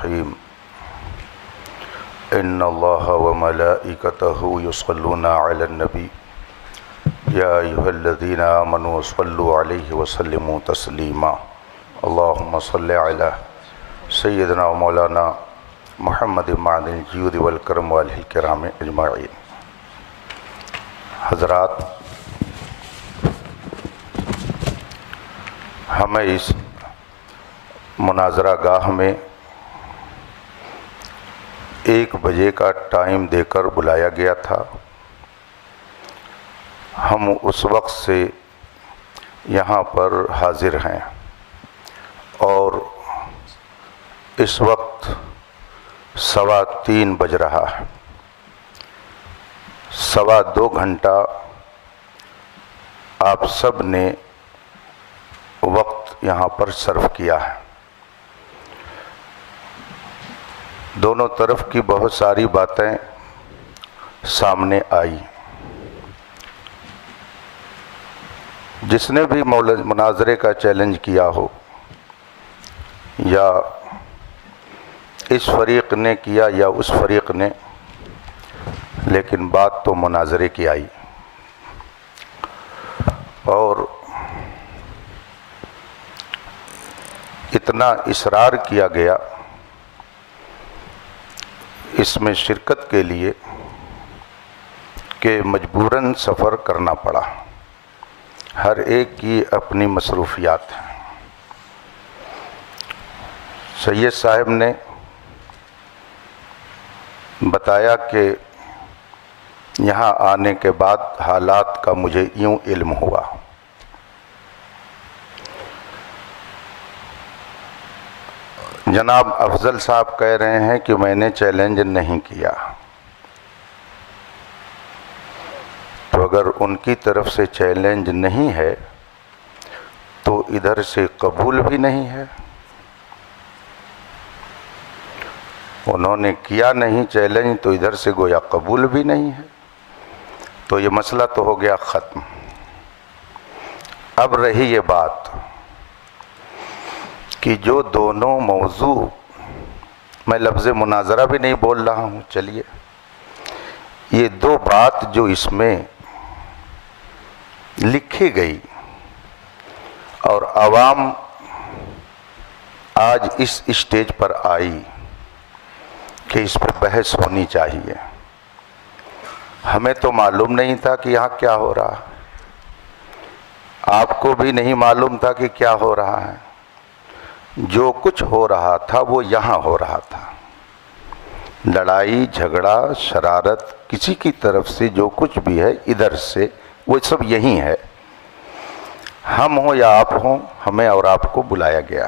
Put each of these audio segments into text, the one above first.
الرحیم ان اللہ وملائکتہ یصلون علی النبی یا ایھا الذین آمنوا صلوا علیہ وسلموا تسلیما اللہم صل علی سیدنا و مولانا محمد معدن الجود والکرم والہ الکرام اجمعین۔ حضرات، ہمیں اس مناظرہ گاہ میں 1 بجے کا ٹائم دے کر بلایا گیا تھا۔ ہم اس وقت سے یہاں پر حاضر ہیں اور اس وقت 3:15 بج رہا ہے۔ 2.25 گھنٹہ آپ سب نے وقت یہاں پر صرف کیا ہے۔ دونوں طرف کی بہت ساری باتیں سامنے آئی۔ جس نے بھی مناظرے کا چیلنج کیا ہو یا اس فریق نے کیا یا اس فریق نے، لیکن بات تو مناظرے کی آئی اور اتنا اصرار کیا گیا اس میں شرکت کے لیے کہ مجبوراً سفر کرنا پڑا۔ ہر ایک کی اپنی مصروفیات ہیں۔ سید صاحب نے بتایا کہ یہاں آنے کے بعد حالات کا مجھے یوں علم ہوا۔ جناب افضل صاحب کہہ رہے ہیں کہ میں نے چیلنج نہیں کیا، تو اگر ان کی طرف سے چیلنج نہیں ہے تو ادھر سے قبول بھی نہیں ہے۔ انہوں نے کیا نہیں چیلنج تو ادھر سے گویا قبول بھی نہیں ہے، تو یہ مسئلہ تو ہو گیا ختم۔ اب رہی یہ بات کہ جو دونوں موضوع، میں لفظ مناظرہ بھی نہیں بول رہا ہوں، چلیے، یہ 2 بات جو اس میں لکھی گئی اور عوام آج اس اسٹیج پر آئی کہ اس پر بحث ہونی چاہیے۔ ہمیں تو معلوم نہیں تھا کہ یہاں کیا ہو رہا، آپ کو بھی نہیں معلوم تھا کہ کیا ہو رہا ہے۔ جو کچھ ہو رہا تھا وہ یہاں ہو رہا تھا۔ لڑائی جھگڑا شرارت کسی کی طرف سے جو کچھ بھی ہے ادھر سے، وہ سب یہی ہے۔ ہم ہوں یا آپ ہوں، ہمیں اور آپ کو بلایا گیا۔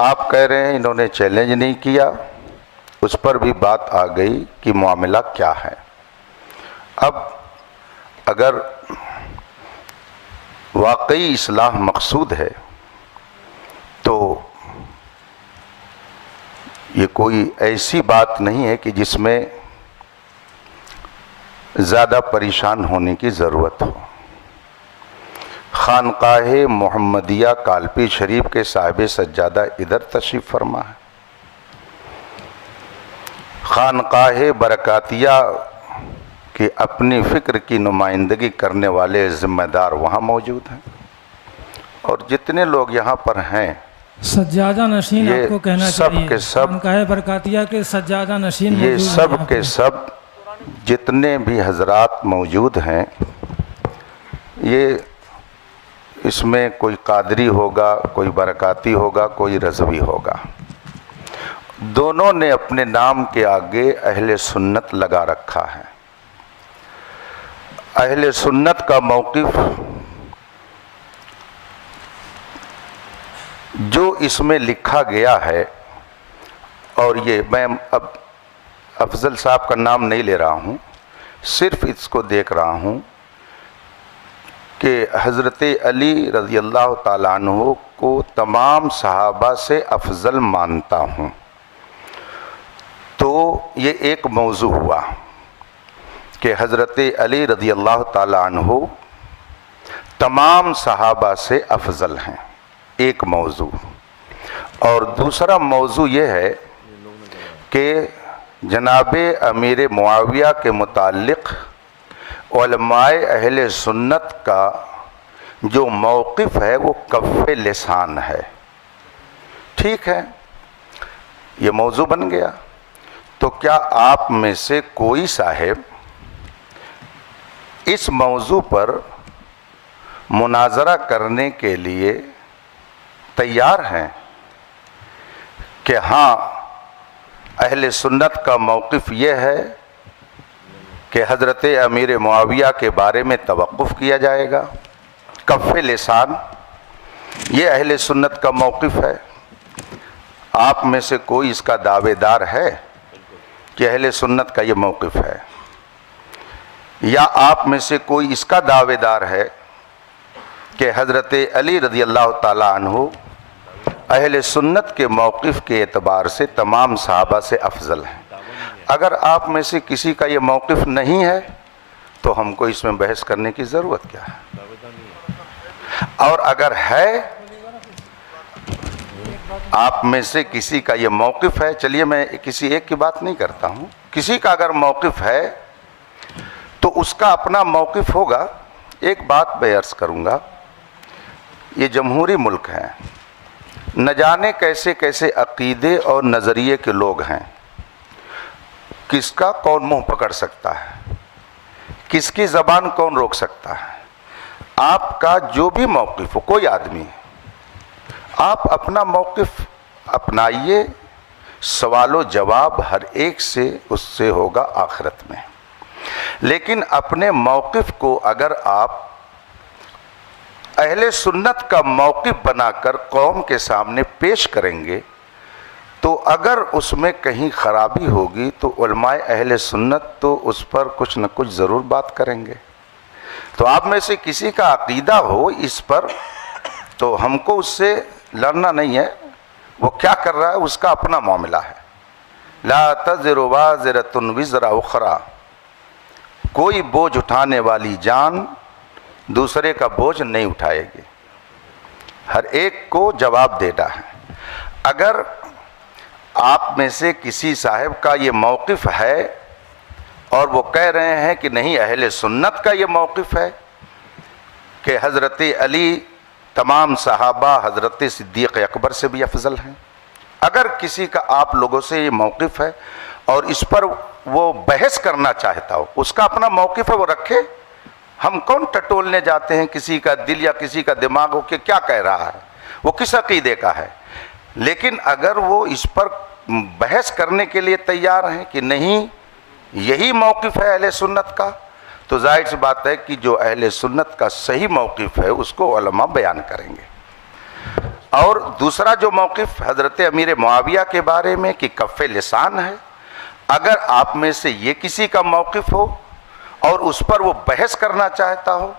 آپ کہہ رہے ہیں انہوں نے چیلنج نہیں کیا، اس پر بھی بات آ گئی کہ معاملہ کیا ہے۔ اب اگر واقعی اصلاح مقصود ہے تو یہ کوئی ایسی بات نہیں ہے کہ جس میں زیادہ پریشان ہونے کی ضرورت ہو۔ خانقاہ محمدیہ کالپی شریف کے صاحب سجادہ ادھر تشریف فرما ہے۔ خانقاہ برکاتیہ کی اپنی فکر کی نمائندگی کرنے والے ذمہ دار وہاں موجود ہیں، اور جتنے لوگ یہاں پر ہیں سجادہ نشین، آپ کو کہنا چاہیے کے سب خانقاہ برکاتیہ کے سجادہ نشین یہ موجود سب ہیں۔ کے سب جتنے بھی حضرات موجود ہیں، یہ اس میں کوئی قادری ہوگا، کوئی برکاتی ہوگا، کوئی رضوی ہوگا، دونوں نے اپنے نام کے آگے اہل سنت لگا رکھا ہے۔ اہل سنت کا موقف جو اس میں لکھا گیا ہے، اور یہ میں اب افضل صاحب کا نام نہیں لے رہا ہوں، صرف اس کو دیکھ رہا ہوں کہ حضرت علی رضی اللہ تعالیٰ عنہ کو تمام صحابہ سے افضل مانتا ہوں، تو یہ ایک موضوع ہوا کہ حضرت علی رضی اللہ تعالیٰ عنہ تمام صحابہ سے افضل ہیں، ایک موضوع۔ اور دوسرا موضوع یہ ہے کہ جناب امیر معاویہ کے متعلق علماء اہل سنت کا جو موقف ہے وہ کف لسان ہے. ٹھیک ہے، یہ موضوع بن گیا. تو کیا آپ میں سے کوئی صاحب اس موضوع پر مناظرہ کرنے کے لیے تیار ہیں کہ ہاں اہل سنت کا موقف یہ ہے کہ حضرت امیر معاویہ کے بارے میں توقف کیا جائے گا؟ کف لسان یہ اہل سنت کا موقف ہے. آپ میں سے کوئی اس کا دعوے دار ہے کہ اہل سنت کا یہ موقف ہے؟ یا آپ میں سے کوئی اس کا دعوے دار ہے کہ حضرت علی رضی اللہ تعالی عنہ اہل سنت کے موقف کے اعتبار سے تمام صحابہ سے افضل ہیں؟ اگر آپ میں سے کسی کا یہ موقف نہیں ہے تو ہم کو اس میں بحث کرنے کی ضرورت کیا ہے؟ اور اگر ہے آپ میں سے کسی کا یہ موقف ہے، چلیے میں کسی ایک کی بات نہیں کرتا ہوں، کسی کا اگر موقف ہے تو اس کا اپنا موقف ہوگا. ایک بات میں عرض کروں گا، یہ جمہوری ملک ہے، نہ جانے کیسے کیسے عقیدے اور نظریے کے لوگ ہیں. کس کا کون منہ پکڑ سکتا ہے، کس کی زبان کون روک سکتا ہے. آپ کا جو بھی موقف ہو، کوئی آدمی، آپ اپنا موقف اپنائیے. سوال و جواب ہر ایک سے اس سے ہوگا آخرت میں. لیکن اپنے موقف کو اگر آپ اہل سنت کا موقف بنا کر قوم کے سامنے پیش کریں گے تو اگر اس میں کہیں خرابی ہوگی تو علماء اہل سنت تو اس پر کچھ نہ کچھ ضرور بات کریں گے. تو آپ میں سے کسی کا عقیدہ ہو اس پر تو ہم کو اس سے لڑنا نہیں ہے. وہ کیا کر رہا ہے اس کا اپنا معاملہ ہے. لا تزر وازرۃ وزر اخری، کوئی بوجھ اٹھانے والی جان دوسرے کا بوجھ نہیں اٹھائے گی. ہر ایک کو جواب دینا ہے. اگر آپ میں سے کسی صاحب کا یہ موقف ہے اور وہ کہہ رہے ہیں کہ نہیں اہل سنت کا یہ موقف ہے کہ حضرت علی تمام صحابہ حضرت صدیق اکبر سے بھی افضل ہیں، اگر کسی کا آپ لوگوں سے یہ موقف ہے اور اس پر وہ بحث کرنا چاہتا ہو، اس کا اپنا موقف ہے، وہ رکھے. ہم کون ٹٹولنے جاتے ہیں کسی کا دل یا کسی کا دماغ ہو کہ کیا کہہ رہا ہے، وہ کس عقیدے کا ہے. لیکن اگر وہ اس پر بحث کرنے کے لیے تیار ہیں کہ نہیں یہی موقف ہے اہل سنت کا، تو ظاہر سی بات ہے کہ جو اہل سنت کا صحیح موقف ہے اس کو علماء بیان کریں گے. اور دوسرا جو موقف حضرت امیر معاویہ کے بارے میں کہ کف لسان ہے، اگر آپ میں سے یہ کسی کا موقف ہو اور اس پر وہ بحث کرنا چاہتا ہو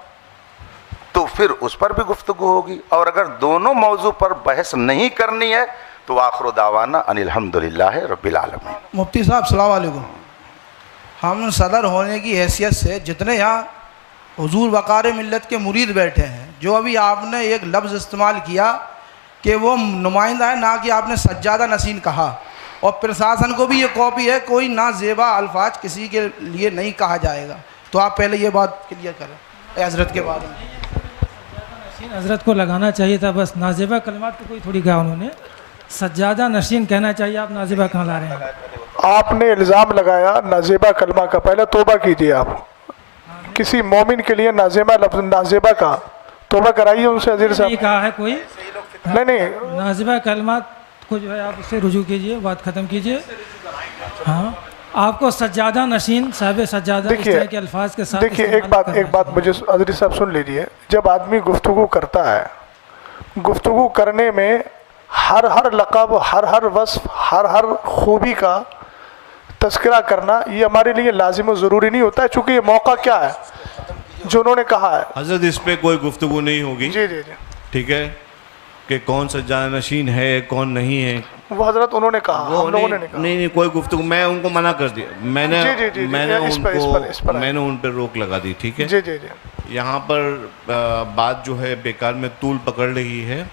تو پھر اس پر بھی گفتگو ہوگی. اور اگر دونوں موضوع پر بحث نہیں کرنی ہے تو آخر دعوانا ان الحمدللہ رب العالمین. مفتی صاحب السلام علیکم. ہم صدر ہونے کی حیثیت سے جتنے یہاں حضور وقار ملت کے مرید بیٹھے ہیں، جو ابھی آپ نے ایک لفظ استعمال کیا کہ وہ نمائندہ ہے، نہ کہ آپ نے سجادہ نشین کہا، اور پرشاسن کو بھی یہ کاپی ہے، کوئی نازیبا الفاظ کسی کے لیے نہیں کہا جائے گا. تو آپ پہلے یہ بات کلیئر کریں حضرت کے بارے میں. حضرت کو لگانا چاہیے تھا بس. نازیبہ کلمات کو کوئی تھوڑی کہا انہوں نے، سجادہ نشین کہنا چاہیے. آپ نازیبہ کہاں لا رہے ہیں؟ آپ نے الزام لگایا نازیبہ کلمہ کا، پہلے توبہ کیجیے. آپ کسی مومن کے لیے نازیبہ لفظ نازیبہ کا توبہ کرائیے ان سے. عزیز صاحب نہیں کہا ہے کوئی، نہیں نازیبہ کلمات کو جو ہے آپ اس سے رجوع کیجئے، بات ختم کیجئے. ہاں آپ کو سجادہ نشین، صاحب سجادہ اس طرح کے الفاظ کے ساتھ. دیکھیے ایک بات مجھے عزیز صاحب سن لیجیے. جب آدمی گفتگو کرتا ہے، گفتگو کرنے میں ہر لقب، ہر وصف، ہر خوبی کا تذکرہ کرنا یہ ہمارے لیے لازم و ضروری نہیں ہوتا ہے، چونکہ یہ موقع کیا ہے جو انہوں نے کہا ہے. حضرت اس پہ کوئی گفتگو نہیں ہوگی. جی ٹھیک ہے کہ کون سجادہ نشین ہے کون نہیں ہے، وہ حضرت انہوں نے کہا، ہم لوگوں نے نہیں کہا. نہیں کوئی گفتگو، میں ان کو منع کر دیا. میں نے ان پہ روک لگا دی. ٹھیک ہے. جی یہاں پر بات جو ہے بیکار میں طول پکڑ رہی ہے.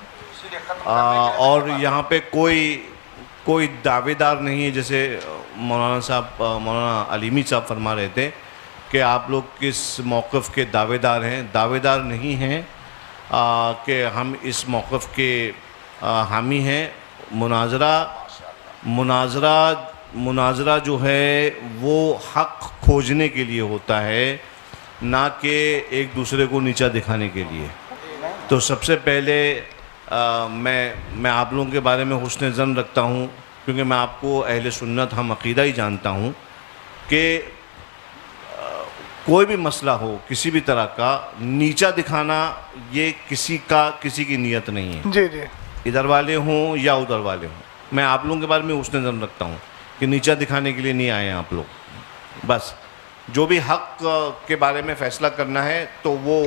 اور یہاں پہ کوئی دعوے دار نہیں ہے، جیسے مولانا علیمی صاحب فرما رہے تھے کہ آپ لوگ کس موقف کے دعوے دار ہیں. دعوے دار نہیں ہیں کہ ہم اس موقف کے حامی ہیں. مناظرہ جو ہے وہ حق کھوجنے کے لیے ہوتا ہے، نہ کہ ایک دوسرے کو نیچا دکھانے کے لیے. تو سب سے پہلے میں آپ لوگوں کے بارے میں حسن ظن رکھتا ہوں، کیونکہ میں آپ کو اہل سنت ہم عقیدہ ہی جانتا ہوں کہ کوئی بھی مسئلہ ہو کسی بھی طرح کا نیچا دکھانا یہ کسی کی نیت نہیں ہے. جی جی ادھر والے ہوں یا ادھر والے ہوں، میں آپ لوگوں کے بارے میں حسن ظن رکھتا ہوں کہ نیچا دکھانے کے لیے نہیں آئے ہیں آپ لوگ. بس جو بھی حق کے بارے میں فیصلہ کرنا ہے تو وہ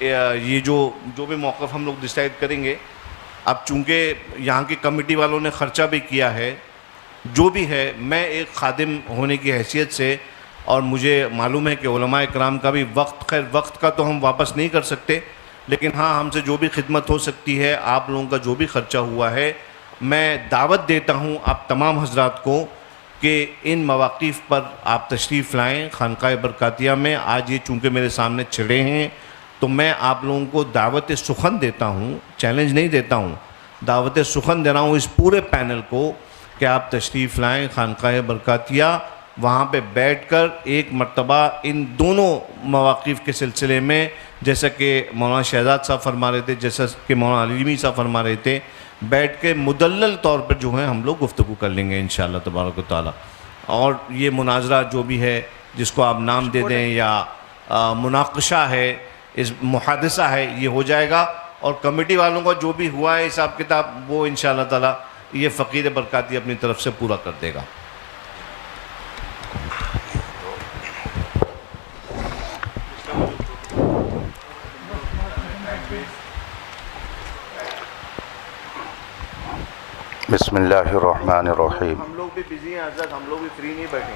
یہ جو بھی موقف ہم لوگ ڈیسائیڈ کریں گے. اب چونکہ یہاں کی کمیٹی والوں نے خرچہ بھی کیا ہے، جو بھی ہے، میں ایک خادم ہونے کی حیثیت سے، اور مجھے معلوم ہے کہ علماء اکرام کا بھی وقت کا تو ہم واپس نہیں کر سکتے، لیکن ہاں ہم سے جو بھی خدمت ہو سکتی ہے، آپ لوگوں کا جو بھی خرچہ ہوا ہے، میں دعوت دیتا ہوں آپ تمام حضرات کو کہ ان مواقف پر آپ تشریف لائیں خانقاہ برکاتیہ میں. آج یہ چونکہ میرے سامنے چھڑے ہیں تو میں آپ لوگوں کو دعوت سخن دیتا ہوں، چیلنج نہیں دیتا ہوں، دعوت سخن دے رہا ہوں اس پورے پینل کو کہ آپ تشریف لائیں خانقاہ برکاتیہ. وہاں پہ بیٹھ کر ایک مرتبہ ان دونوں مواقف کے سلسلے میں، جیسا کہ مولانا شہزاد صاحب فرما رہے تھے، جیسا کہ مولانا علیمی صاحب فرما رہے تھے، بیٹھ کے مدلل طور پر جو ہے ہم لوگ گفتگو کر لیں گے انشاءاللہ تبارک و تعالیٰ. اور یہ مناظرہ جو بھی ہے، جس کو آپ نام دے دیں یا مناقشہ ہے، اس محادثہ ہے، یہ ہو جائے گا. اور کمیٹی والوں کا جو بھی ہوا ہے حساب کتاب وہ انشاءاللہ تعالیٰ یہ فقیر برکاتی اپنی طرف سے پورا کر دے گا. بسم اللہ الرحمن الرحیم. ہم لوگ بھی بزی ہیں حضرت، ہم لوگ بھی فری نہیں بیٹھے.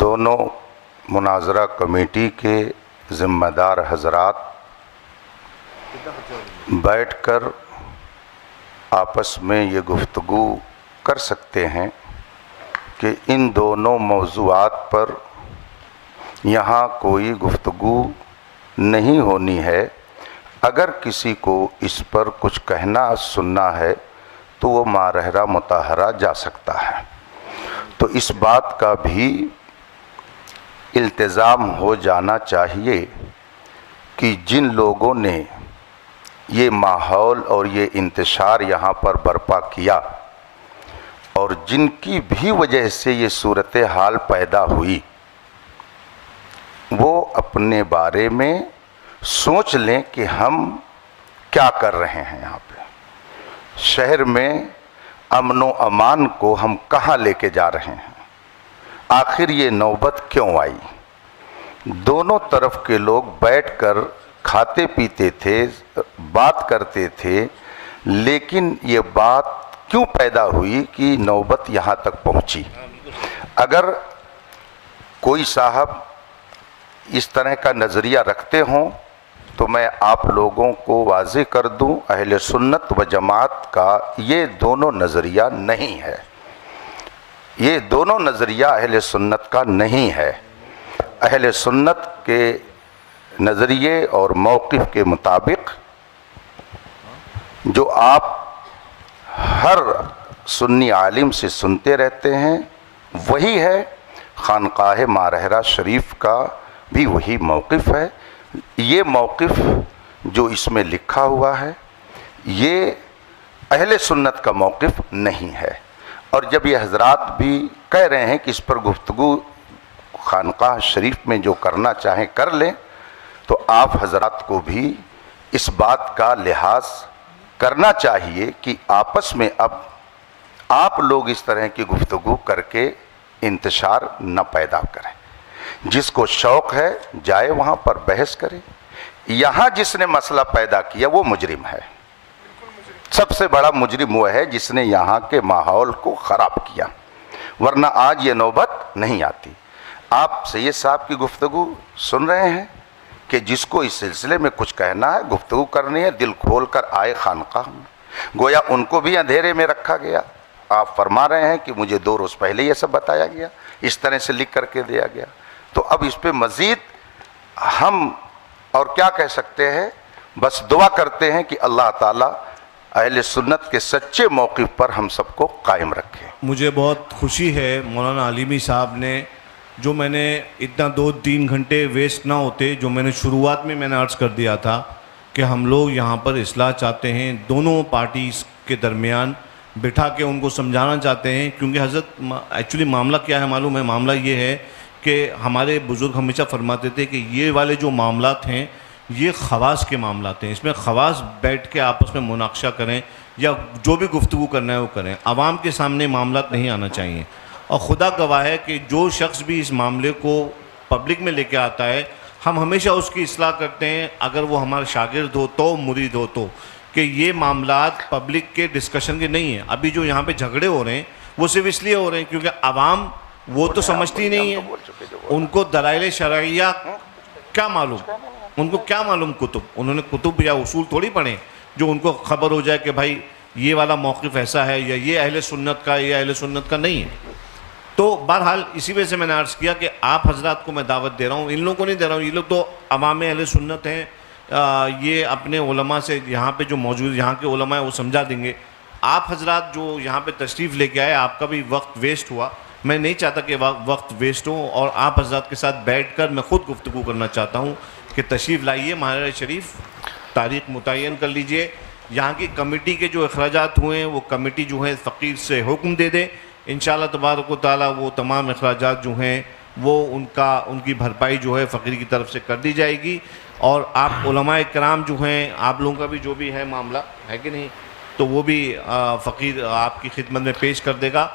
دونوں مناظرہ کمیٹی کے ذمہ دار حضرات بیٹھ کر آپس میں یہ گفتگو کر سکتے ہیں کہ ان دونوں موضوعات پر یہاں کوئی گفتگو نہیں ہونی ہے. اگر کسی کو اس پر کچھ کہنا سننا ہے تو وہ مارحرہ مطہرہ جا سکتا ہے. تو اس بات کا بھی التزام ہو جانا چاہیے کہ جن لوگوں نے یہ ماحول اور یہ انتشار یہاں پر برپا کیا اور جن کی بھی وجہ سے یہ صورتحال پیدا ہوئی، وہ اپنے بارے میں سوچ لیں کہ ہم کیا کر رہے ہیں. یہاں پہ شہر میں امن و امان کو ہم کہاں لے کے جا رہے ہیں؟ آخر یہ نوبت کیوں آئی؟ دونوں طرف کے لوگ بیٹھ کر کھاتے پیتے تھے، بات کرتے تھے، لیکن یہ بات کیوں پیدا ہوئی کہ نوبت یہاں تک پہنچی؟ اگر کوئی صاحب اس طرح کا نظریہ رکھتے ہوں تو میں آپ لوگوں کو واضح کر دوں، اہل سنت و جماعت کا یہ دونوں نظریہ نہیں ہے. یہ دونوں نظریہ اہل سنت کا نہیں ہے. اہل سنت کے نظریے اور موقف کے مطابق جو آپ ہر سنی عالم سے سنتے رہتے ہیں وہی ہے. خانقاہ مارحرہ شریف کا بھی وہی موقف ہے. یہ موقف جو اس میں لکھا ہوا ہے یہ اہل سنت کا موقف نہیں ہے. اور جب یہ حضرات بھی کہہ رہے ہیں کہ اس پر گفتگو خانقاہ شریف میں جو کرنا چاہیں کر لیں، تو آپ حضرات کو بھی اس بات کا لحاظ کرنا چاہیے کہ آپس میں اب آپ لوگ اس طرح کی گفتگو کر کے انتشار نہ پیدا کریں. جس کو شوق ہے جائے وہاں پر بحث کرے. یہاں جس نے مسئلہ پیدا کیا وہ مجرم ہے. سب سے بڑا مجرم وہ ہے جس نے یہاں کے ماحول کو خراب کیا، ورنہ آج یہ نوبت نہیں آتی. آپ سید صاحب کی گفتگو سن رہے ہیں کہ جس کو اس سلسلے میں کچھ کہنا ہے، گفتگو کرنی ہے، دل کھول کر آئے خانقاہ میں۔ گویا ان کو بھی اندھیرے میں رکھا گیا۔ آپ فرما رہے ہیں کہ مجھے 2 روز پہلے یہ سب بتایا گیا، اس طرح سے لکھ کر کے دیا گیا، تو اب اس پہ مزید ہم اور کیا کہہ سکتے ہیں؟ بس دعا کرتے ہیں کہ اللہ تعالیٰ اہل سنت کے سچے موقف پر ہم سب کو قائم رکھے۔ مجھے بہت خوشی ہے مولانا علیمی صاحب نے، جو میں نے اتنا 2-3 گھنٹے ویسٹ نہ ہوتے، جو میں نے شروعات میں نے عرض کر دیا تھا کہ ہم لوگ یہاں پر اصلاح چاہتے ہیں، دونوں پارٹیز کے درمیان بٹھا کے ان کو سمجھانا چاہتے ہیں، کیونکہ حضرت ایکچولی معاملہ کیا ہے معلوم ہے؟ معاملہ یہ ہے کہ ہمارے بزرگ ہمیشہ فرماتے تھے کہ یہ والے جو معاملات ہیں یہ خواص کے معاملات ہیں، اس میں خواص بیٹھ کے آپس میں مناقشہ کریں یا جو بھی گفتگو کرنا ہے وہ کریں، عوام کے سامنے معاملات نہیں آنا چاہیے۔ اور خدا گواہ ہے کہ جو شخص بھی اس معاملے کو پبلک میں لے کے آتا ہے، ہم ہمیشہ اس کی اصلاح کرتے ہیں، اگر وہ ہمارا شاگرد ہو تو، مرید ہو تو، کہ یہ معاملات پبلک کے ڈسکشن کے نہیں ہیں۔ ابھی جو یہاں پہ جھگڑے ہو رہے ہیں وہ صرف اس لیے ہو رہے ہیں کیونکہ عوام وہ تو سمجھتی نہیں ہے، ان کو دلائل شرعیہ کیا معلوم، ان کو کیا معلوم کتب، انہوں نے کتب یا اصول تھوڑی پڑھے جو ان کو خبر ہو جائے کہ بھائی یہ والا موقف ایسا ہے یا یہ اہل سنت کا یا اہل سنت کا نہیں ہے۔ تو بہرحال اسی وجہ سے میں نے عرض کیا کہ آپ حضرات کو میں دعوت دے رہا ہوں، ان لوگوں کو نہیں دے رہا ہوں، یہ لوگ تو عوام اہل سنت ہیں، یہ اپنے علماء سے یہاں پہ جو موجود یہاں کے علماء ہیں وہ سمجھا دیں گے۔ آپ حضرات جو یہاں پہ تشریف لے کے آئے، آپ کا بھی وقت ویسٹ ہوا، میں نہیں چاہتا کہ وقت ویسٹ ہو، اور آپ حضرات کے ساتھ بیٹھ کر میں خود گفتگو کرنا چاہتا ہوں کہ تشریف لائیے ماہر شریف، تاریخ متعین کر لیجئے، یہاں کی کمیٹی کے جو اخراجات ہوئے ہیں وہ کمیٹی جو ہے فقیر سے حکم دے دے، انشاءاللہ تبارک و تعالیٰ وہ تمام اخراجات جو ہیں وہ ان کی بھرپائی جو ہے فقیر کی طرف سے کر دی جائے گی، اور آپ علماء کرام جو ہیں، آپ لوگوں کا بھی جو بھی ہے معاملہ ہے کہ نہیں، تو وہ بھی فقیر آپ کی خدمت میں پیش کر دے گا۔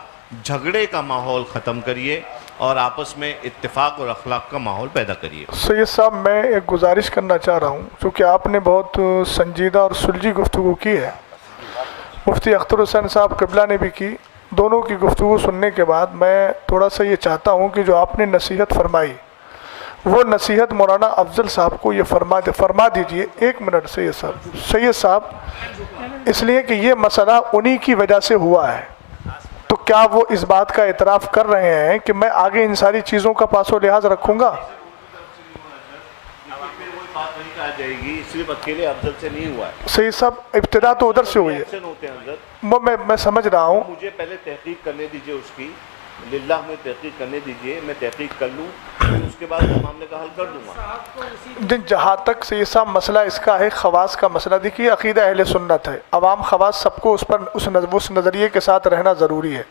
جھگڑے کا ماحول ختم کریے اور آپس میں اتفاق اور اخلاق کا ماحول پیدا کریے۔ سید صاحب، میں ایک گزارش کرنا چاہ رہا ہوں، چونکہ آپ نے بہت سنجیدہ اور سلجھی گفتگو کی ہے، مفتی اختر حسین صاحب قبلہ نے بھی کی، دونوں کی گفتگو سننے کے بعد میں تھوڑا سا یہ چاہتا ہوں کہ جو آپ نے نصیحت فرمائی وہ نصیحت مولانا افضل صاحب کو یہ فرما دیجئے۔ 1 منٹ سید صاحب، اس لیے کہ یہ مسئلہ انہی کی وجہ سے ہوا ہے، تو کیا وہ اس بات کا اعتراف کر رہے ہیں کہ میں آگے ان ساری چیزوں کا پاس و لحاظ رکھوں گا؟ جائے گی، صرف اکیلے افضل سے نہیں ہوا ہے سید صاحب، ابتدا تو ادھر سے ہوئی ہے، میں سمجھ رہا ہوں، مجھے پہلے تحقیق کرنے دیجئے اس کی، للہ میں تحقیق کرنے دیجئے، میں تحقیق کر لوں، اس کے بعد معاملے کا حل کر دوں گا۔ جہاں تک سید صاحب مسئلہ اس کا ہے خواص کا مسئلہ، دیکھیے عقیدہ اہل سنت ہے، عوام خواص سب کو اس نظریے کے ساتھ رہنا ضروری ہے،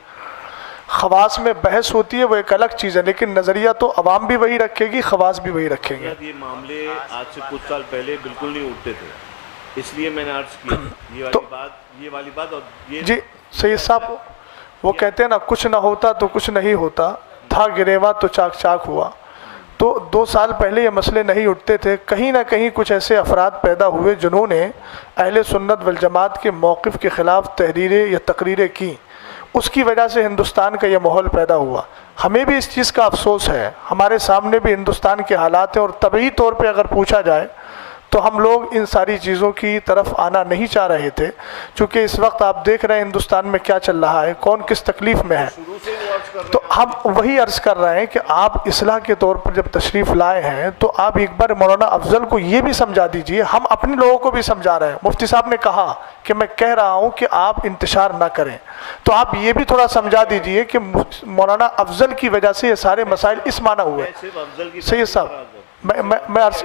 خواص میں بحث ہوتی ہے وہ ایک الگ چیز ہے، لیکن نظریہ تو عوام بھی وہی رکھے گی، خواص بھی وہی رکھیں گے۔ یہ معاملے آج سے کچھ سال پہلے بالکل نہیں اٹھتے تھے، اس لیے میں نے عرض کیا یہ والی بات اور یہ جی سید صاحب، وہ کہتے ہیں نا کچھ نہ ہوتا تو کچھ نہیں ہوتا، تھا گریوا تو چاک چاک ہوا، تو 2 سال پہلے یہ مسئلے نہیں اٹھتے تھے، کہیں نہ کہیں کچھ ایسے افراد پیدا ہوئے جنہوں نے اہل سنت والجماعت کے موقف کے خلاف تحریریں یا تقریریں کی، اس کی وجہ سے ہندوستان کا یہ ماحول پیدا ہوا۔ ہمیں بھی اس چیز کا افسوس ہے، ہمارے سامنے بھی ہندوستان کے حالات ہیں، اور طبعی طور پہ اگر پوچھا جائے تو ہم لوگ ان ساری چیزوں کی طرف آنا نہیں چاہ رہے تھے، چونکہ اس وقت آپ دیکھ رہے ہیں ہندوستان میں کیا چل رہا ہے، کون کس تکلیف میں ہے، تو ہم وہی عرض کر رہے ہیں کہ آپ اصلاح کے طور پر جب تشریف لائے ہیں تو آپ ایک بار مولانا افضل کو یہ بھی سمجھا دیجئے، ہم اپنے لوگوں کو بھی سمجھا رہے ہیں، مفتی صاحب نے کہا کہ میں کہہ رہا ہوں کہ آپ انتشار نہ کریں، تو آپ یہ بھی تھوڑا سمجھا دیجئے کہ مولانا افضل کی وجہ سے یہ سارے مسائل اس معنی ہوئے۔ سید صاحب، میں عرض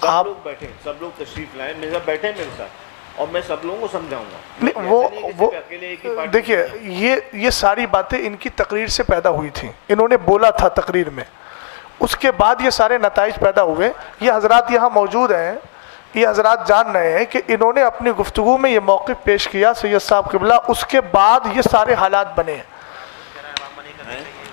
سب لوگ بیٹھیں، سب لوگ تشریف لائیں، میرے بیٹھیں میرے ساتھ، اور میں سب لوگوں کو سمجھاؤں گا۔ وہ دیکھیے یہ ساری باتیں ان کی تقریر سے پیدا ہوئی تھیں، انہوں نے بولا تھا تقریر میں، اس کے بعد یہ سارے نتائج پیدا ہوئے۔ یہ حضرات یہاں موجود ہیں، یہ حضرات جان رہے ہیں کہ انہوں نے اپنی گفتگو میں یہ موقف پیش کیا سید صاحب قبلہ، اس کے بعد یہ سارے حالات بنے ہیں،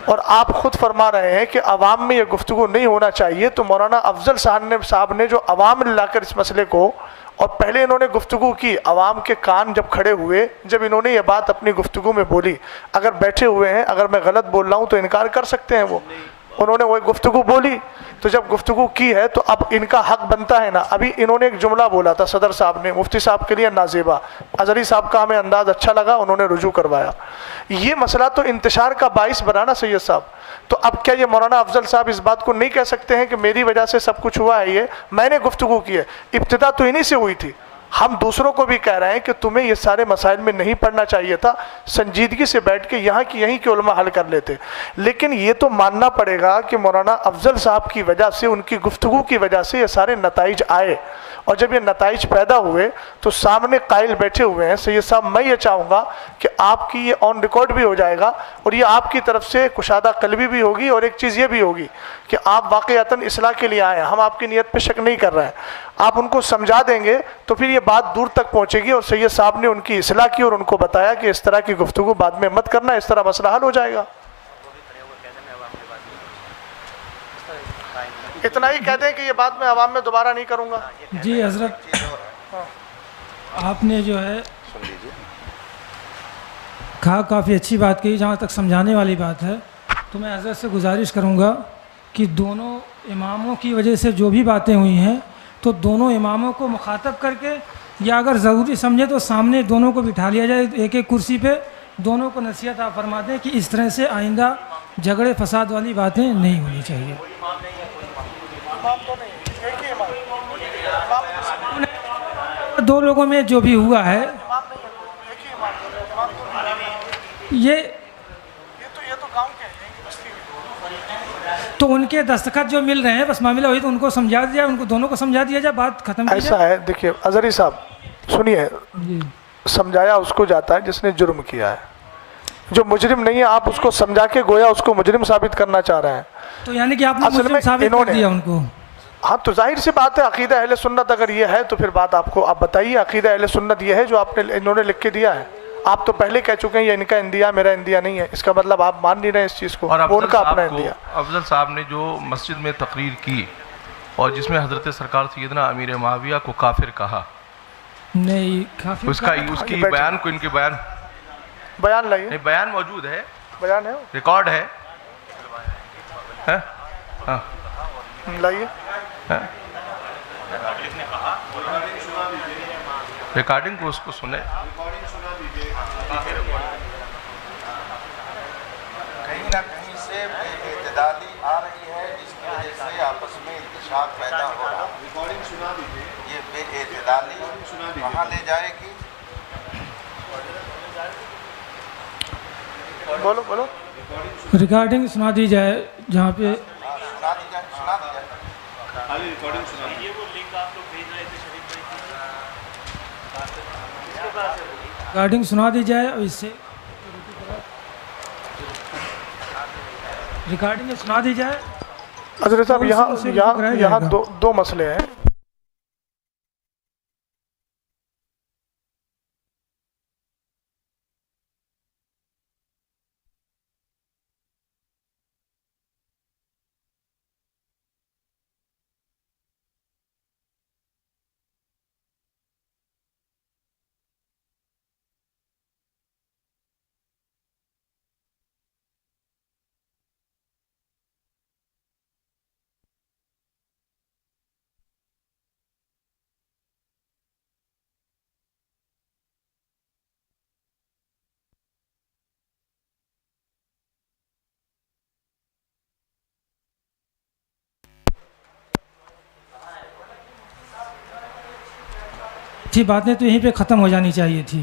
اور آپ خود فرما رہے ہیں کہ عوام میں یہ گفتگو نہیں ہونا چاہیے، تو مولانا افضل صاحب نے جو عوام لا کر اس مسئلے کو، اور پہلے انہوں نے گفتگو کی، عوام کے کان جب کھڑے ہوئے، جب انہوں نے یہ بات اپنی گفتگو میں بولی، اگر بیٹھے ہوئے ہیں، اگر میں غلط بول رہا ہوں تو انکار کر سکتے ہیں وہ، انہوں نے وہ گفتگو بولی, تو جب گفتگو کی ہے تو اب ان کا حق بنتا ہے نا. ابھی انہوں نے ایک جملہ بولا تھا صدر صاحب نے, مفتی صاحب کے لیے نازیبا, اظہری صاحب کا ہمیں انداز اچھا لگا, انہوں نے رجوع کروایا. یہ مسئلہ تو انتشار کا باعث بنا نا سید صاحب. تو اب کیا یہ مولانا افضل صاحب اس بات کو نہیں کہہ سکتے ہیں کہ میری وجہ سے سب کچھ ہوا ہے, یہ میں نے گفتگو کی ہے, ابتدا تو انہی سے ہوئی تھی. ہم دوسروں کو بھی کہہ رہے ہیں کہ تمہیں یہ سارے مسائل میں نہیں پڑھنا چاہیے تھا, سنجیدگی سے بیٹھ کے یہیں کے علماء حل کر لیتے. لیکن یہ تو ماننا پڑے گا کہ مولانا افضل صاحب کی وجہ سے, ان کی گفتگو کی وجہ سے یہ سارے نتائج آئے, اور جب یہ نتائج پیدا ہوئے تو سامنے قائل بیٹھے ہوئے ہیں. سید صاحب میں یہ چاہوں گا کہ آپ کی یہ آن ریکارڈ بھی ہو جائے گا, اور یہ آپ کی طرف سے کشادہ قلبی بھی ہوگی, اور ایک چیز یہ بھی ہوگی کہ آپ واقعتاً اصلاح کے لیے آئے ہیں. ہم آپ کی نیت پہ شک نہیں کر رہے ہیں, آپ ان کو سمجھا دیں گے تو پھر یہ بات دور تک پہنچے گی, اور سید صاحب نے ان کی اصلاح کی اور ان کو بتایا کہ اس طرح کی گفتگو بعد میں مت کرنا, اس طرح مسئلہ حل ہو جائے گا. اتنا ہی کہہ دیں کہ یہ بات میں عوام میں دوبارہ نہیں کروں گا. جی حضرت, آپ نے جو ہے کہا کافی اچھی بات کہی. جہاں تک سمجھانے والی بات ہے تو میں حضرت سے گزارش کروں گا کہ دونوں اماموں کی وجہ سے جو بھی باتیں ہوئی ہیں تو دونوں اماموں کو مخاطب کر کے, یا اگر ضروری سمجھے تو سامنے دونوں کو بٹھا لیا جائے ایک ایک کرسی پہ, دونوں کو نصیحت آپ فرما دیں کہ اس طرح سے آئندہ جھگڑے فساد والی باتیں نہیں ہونی چاہیے. دو لوگوں میں جو بھی ہوا ہے یہ تو ان کے دستخط جو مل رہے ہیں, بس معاملہ ہوئی تو ان کو سمجھا دیا, ان کو دونوں کو سمجھا دیا جائے, بات ختم کی ایسا ہے. دیکھیے اظہری صاحب سنیے, سمجھایا اس کو جاتا ہے جس نے جرم کیا ہے, جو مجرم نہیں ہے آپ اس کو سمجھا کے گویا اس کو مجرم ثابت کرنا چاہ رہے ہیں. تو یعنی کہ آپ نے مجرم ثابت کر دیا ان کو. ہاں تو ظاہر سی بات ہے, عقیدہ اہل سنت اگر یہ ہے تو پھر بات آپ کو, آپ بتائیے عقیدہ اہل سنت یہ ہے جو آپ نے انہوں نے لکھ کے دیا ہے. آپ تو پہلے کہہ چکے ہیں یہ ان کا اندیا میرا اندیا نہیں ہے, اس کا مطلب آپ مان نہیں رہے اس چیز کو, وہ ان کا اپنا اندیا. افضل صاحب نے جو مسجد میں تقریر کی اور جس میں حضرت سرکار سیدنا امیر معاویہ کو کافر کہا, نہیں کافی اس کی بیان کو, ان کے بیان لائیے, نہیں بیان موجود ہے, بیان ہے, ریکارڈ ہے, لائیے ریکارڈنگ کو, اس کو سنیں. کہیں نہ کہیں سے بے اعتدالی آ رہی ہے جس کی وجہ سے آپس میں انتشاق پیدا ہو رہا ہے. یہ بے اعتدالی کہاں لے جائے گی؟ بولو ریکارڈنگ سنا دی جائے جہاں پہ سنا دی جائے. ریکارڈنگ سنا دی جائے, اور اس سے ریکارڈنگ سنا دی جائے. حضرت صاحب یہاں دو مسئلے ہیں. تھی باتیں تو یہیں پہ ختم ہو جانی چاہیے تھی,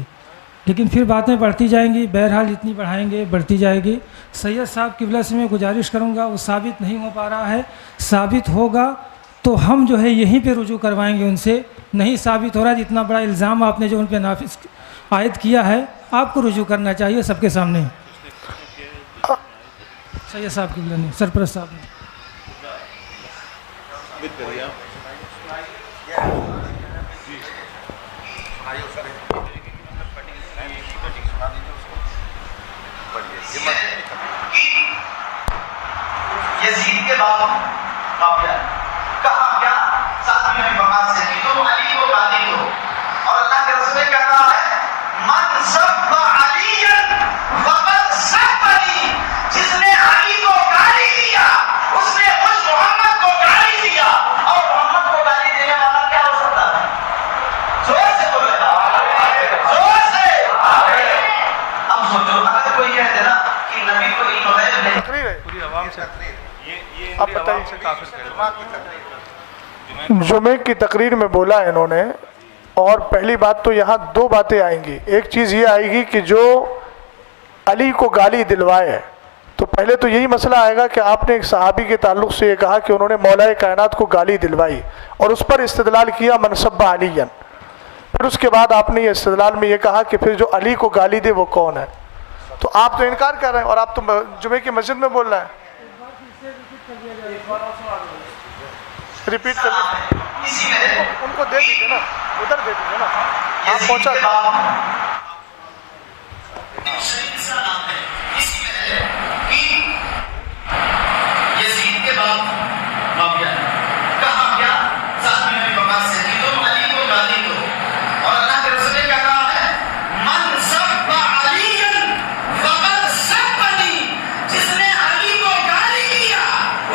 لیکن پھر باتیں بڑھتی جائیں گی. بہرحال جتنی بڑھائیں گے بڑھتی جائے گی. سید صاحب قبلہ سے میں گزارش کروں گا, وہ ثابت نہیں ہو پا رہا ہے, ثابت ہوگا تو ہم جو ہے یہیں پہ رجوع کروائیں گے ان سے. نہیں ثابت ہو رہا ہے, جتنا بڑا الزام آپ نے جو ان پہ نافذ عائد کیا ہے, آپ کو رجوع کرنا چاہیے سب کے سامنے. سید صاحب قبلہ نے, سرپرست صاحب نے. یزید کے بعد معاویہ کہا کیا ساتویں میں بقا سے کہ تم علی کو قاضی کرو, اور اللہ کے رسول نے کہا ہے من سب علی فقد سبنی, جس نے علی کو گالی دیا آپ بتائیے. جمعے کی تقریر میں بولا انہوں نے، اور پہلی بات تو یہاں دو باتیں آئیں گی. ایک چیز یہ آئے گی کہ جو علی کو گالی دلوائے، تو پہلے تو یہی مسئلہ آئے گا کہ آپ نے ایک صحابی کے تعلق سے یہ کہا کہ انہوں نے مولا کائنات کو گالی دلوائی، اور اس پر استدلال کیا من سب علیًا. پھر اس کے بعد آپ نے یہ استدلال میں یہ کہا کہ پھر جو علی کو گالی دے وہ کون ہے. تو آپ تو انکار کر رہے ہیں، اور آپ تو جمعے کی مسجد میں بول رہے ہیں. ریپیٹ کر ان کو دے دیجیے نا، ادھر دے دیجیے نا، آپ پہنچا یزید کے بعد معاویہ کہا کیا ساتھ میں بکاس سے کہ تم علی کو گالی دو، اور اللہ کے رسول نے کیا کہا ہے من سب علی فقد سبنی، جس نے علی کو گالی دیا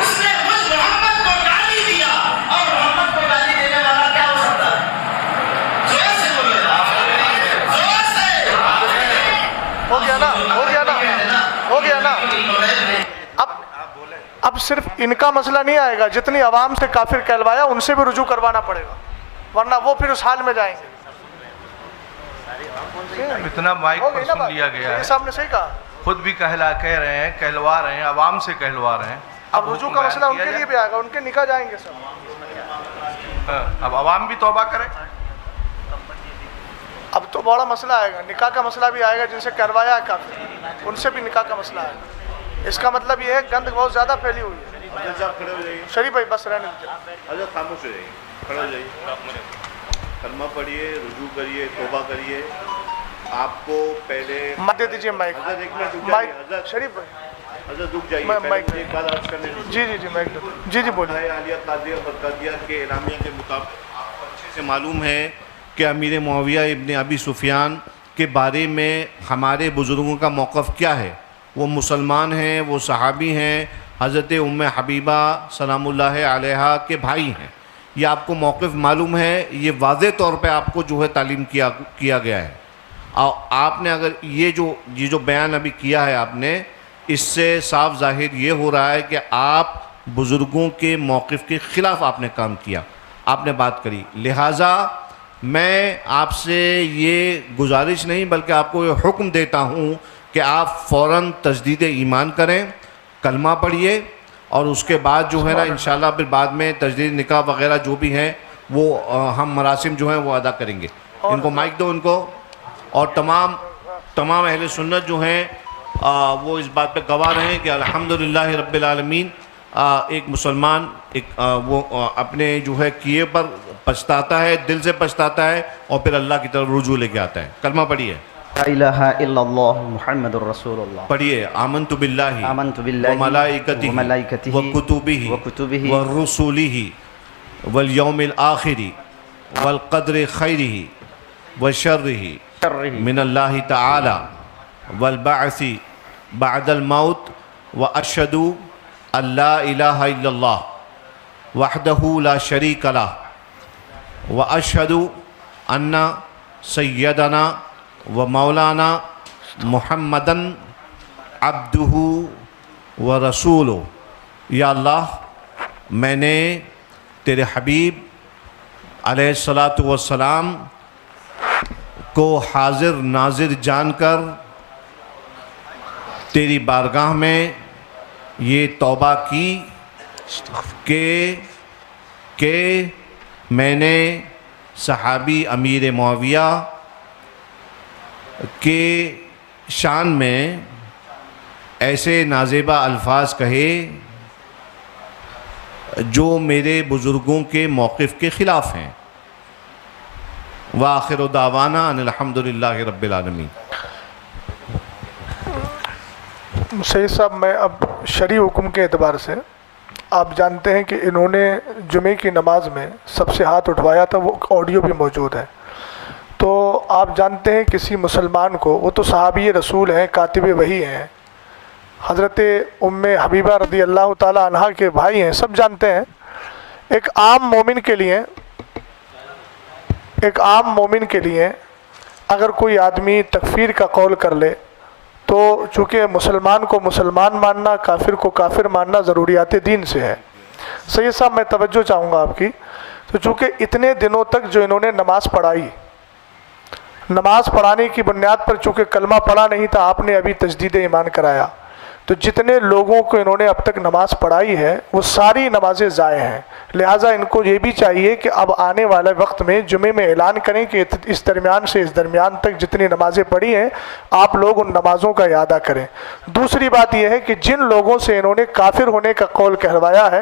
اس نے مجھ محمد کو گالی دیا. اور محمد کو گالی دینے والا کیا ہو سکتا ہے؟ زور سے بولے زور سے. ہو گیا نا، ہو گیا نا، ہو گیا نا. اب صرف ان کا مسئلہ نہیں آئے گا، جتنی عوام سے کافر کہلوایا ان سے بھی رجوع کروانا پڑے گا، ورنہ وہ پھر اس حال میں جائیں گے. اتنا مائک پر سن لیا گیا ہے، صاحب نے صحیح کہا، خود بھی کہہ رہے ہیں، کہلوا رہے ہیں، عوام سے کہلوا رہے ہیں. اب رجوع کا مسئلہ ان کے لیے بھی آئے گا، ان کے نکاح جائیں گے سب. اب عوام بھی توبہ کریں. اب تو بڑا مسئلہ آئے گا، نکاح کا مسئلہ بھی آئے گا، جن سے کہلوایا ہے کافر ان سے بھی نکاح کا مسئلہ آئے گا. اس کا مطلب یہ ہے گند بہت زیادہ پھیلی ہوئی ہے. شریف بھائی بس رہنے دیجیے. حضرت خاموش ہو جائیے، کھڑے ہو جائیے، کلمہ پڑھیے، رجوع کریے، توبہ کریے. آپ کو پہلے دے دیجیے مائک. حضرت ایک منٹ رک جائیے. حضرت شریف بھائی حضرت رک جائیے، میں پہلے مائک مجھے ایک بات عرض کرنے دیجیے. جی جی جی مائک دے. جی جی بولیے. عالیہ قادریہ برقادیہ کے اعلامیہ کے مطابق آپ کو اچھے سے معلوم ہے کہ امیر معاویہ ابن ابی سفیان کے بارے میں ہمارے بزرگوں کا موقف کیا ہے. وہ مسلمان ہیں، وہ صحابی ہیں، حضرت ام حبیبہ سلام اللہ علیہا کے بھائی ہیں. یہ آپ کو موقف معلوم ہے، یہ واضح طور پہ آپ کو جو ہے تعلیم کیا گیا ہے. اور آپ نے اگر یہ جو بیان ابھی کیا ہے آپ نے، اس سے صاف ظاہر یہ ہو رہا ہے کہ آپ بزرگوں کے موقف کے خلاف آپ نے کام کیا، آپ نے بات کری. لہٰذا میں آپ سے یہ گزارش نہیں بلکہ آپ کو یہ حکم دیتا ہوں کہ آپ فوراً تجدید ایمان کریں، کلمہ پڑھیے، اور اس کے بعد جو ہے نا انشاءاللہ پھر بعد میں تجدید نکاح وغیرہ جو بھی ہیں وہ ہم مراسم جو ہیں وہ ادا کریں گے. ان کو مائک دو ان کو. اور تمام اہل سنت جو ہیں وہ اس بات پہ گواہ رہیں کہ الحمدللہ رب العالمین ایک مسلمان وہ اپنے جو ہے کیے پر پچھتاتا ہے، دل سے پچھتاتا ہے، اور پھر اللہ کی طرف رجوع لے کے آتا ہے. کلمہ پڑھیے. لا الہ الا اللہ محمد الرسول اللہ. پڑھیے. آمنت باللہ وملائکتہ وکتبہ ورسولہ والیوم الآخر والقدر خیرہ وشرہ من اللہ تعالی والبعث بعد الموت واشہد ان لا الہ الا اللہ وحدہ لا شریک لہ واشہد ان سیدنا و مولانا محمدن عبدہ و رسولہ. یا اللہ، میں نے تیرے حبیب علیہ السلام کو حاضر ناظر جان کر تیری بارگاہ میں یہ توبہ کی کہ میں نے صحابی امیر معاویہ کے شان میں ایسے نازیبہ الفاظ کہے جو میرے بزرگوں کے موقف کے خلاف ہیں. وآخر دعوانا ان الحمدللہ رب العالمین. سید صاحب، میں اب شرعی حکم کے اعتبار سے، آپ جانتے ہیں کہ انہوں نے جمعے کی نماز میں سب سے ہاتھ اٹھوایا تھا، وہ آڈیو بھی موجود ہے. تو آپ جانتے ہیں کسی مسلمان کو، وہ تو صحابی رسول ہیں، کاتب وحی ہیں، حضرت ام حبیبہ رضی اللہ تعالی عنہ کے بھائی ہیں، سب جانتے ہیں. ایک عام مومن کے لیے اگر کوئی آدمی تکفیر کا قول کر لے تو چونکہ مسلمان کو مسلمان ماننا، کافر کو کافر ماننا ضروریات دین سے ہے۔ سید صاحب میں توجہ چاہوں گا آپ کی، تو چونکہ اتنے دنوں تک جو انہوں نے نماز پڑھائی، نماز پڑھانے کی بنیاد پر چونکہ کلمہ پڑھا نہیں تھا، آپ نے ابھی تجدید ایمان کرایا، تو جتنے لوگوں کو انہوں نے اب تک نماز پڑھائی ہے وہ ساری نمازیں ضائع ہیں۔ لہٰذا ان کو یہ بھی چاہیے کہ اب آنے والے وقت میں جمعے میں اعلان کریں کہ اس درمیان سے اس درمیان تک جتنی نمازیں پڑھی ہیں آپ لوگ ان نمازوں کا اعادہ کریں۔ دوسری بات یہ ہے کہ جن لوگوں سے انہوں نے کافر ہونے کا قول کہلوایا ہے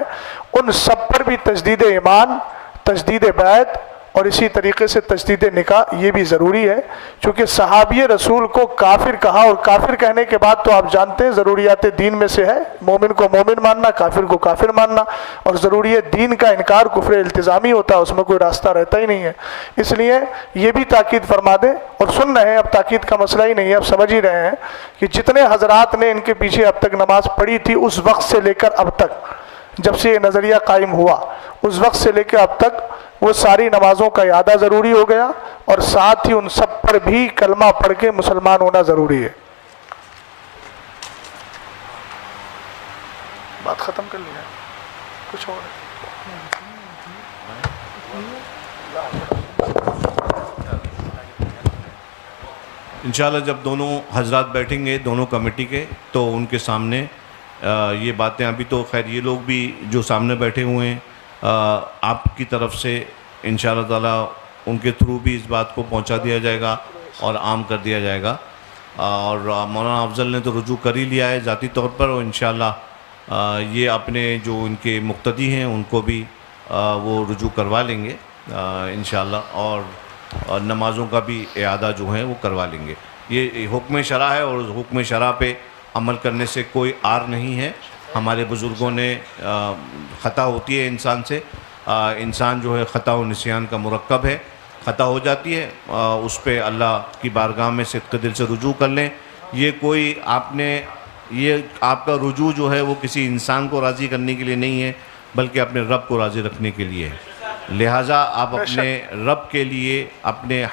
ان سب پر بھی تجدید ایمان، تجدید بیعت اور اسی طریقے سے تجدید نکاح یہ بھی ضروری ہے، چونکہ صحابی رسول کو کافر کہا، اور کافر کہنے کے بعد تو آپ جانتے ہیں ضروریات دین میں سے ہے مومن کو مومن ماننا، کافر کو کافر ماننا، اور ضروریات دین کا انکار کفر التزامی ہوتا ہے، اس میں کوئی راستہ رہتا ہی نہیں ہے۔ اس لیے یہ بھی تاکید فرما دیں، اور سن رہے ہیں، اب تاکید کا مسئلہ ہی نہیں ہے، اب سمجھ ہی رہے ہیں کہ جتنے حضرات نے ان کے پیچھے اب تک نماز پڑھی تھی اس وقت سے لے کر اب تک، جب سے یہ نظریہ قائم ہوا اس وقت سے لے کے اب تک وہ ساری نمازوں کا اعادہ ضروری ہو گیا، اور ساتھ ہی ان سب پر بھی کلمہ پڑھ کے مسلمان ہونا ضروری ہے۔ بات ختم کر لیا، کچھ اور انشاءاللہ جب دونوں حضرات بیٹھیں گے دونوں کمیٹی کے، تو ان کے سامنے یہ باتیں، ابھی تو خیر یہ لوگ بھی جو سامنے بیٹھے ہوئے ہیں آپ کی طرف سے انشاءاللہ تعالیٰ ان کے تھرو بھی اس بات کو پہنچا دیا جائے گا اور عام کر دیا جائے گا، اور مولانا افضل نے تو رجوع کر ہی لیا ہے ذاتی طور پر، اور انشاءاللہ یہ اپنے جو ان کے مقتدی ہیں ان کو بھی وہ رجوع کروا لیں گے انشاءاللہ، اور نمازوں کا بھی اعادہ جو ہے وہ کروا لیں گے۔ یہ حکم شرع ہے، اور حکم شرع پہ عمل کرنے سے کوئی عار نہیں ہے۔ ہمارے بزرگوں نے خطا ہوتی ہے انسان سے، انسان جو ہے خطا و نسیان کا مرکب ہے، خطا ہو جاتی ہے، اس پہ اللہ کی بارگاہ میں صدق دل سے رجوع کر لیں۔ یہ کوئی آپ کا رجوع جو ہے وہ کسی انسان کو راضی کرنے کے لیے نہیں ہے، بلکہ اپنے رب کو راضی رکھنے کے لیے ہے۔ لہٰذا آپ اپنے رب کے لیے، اپنے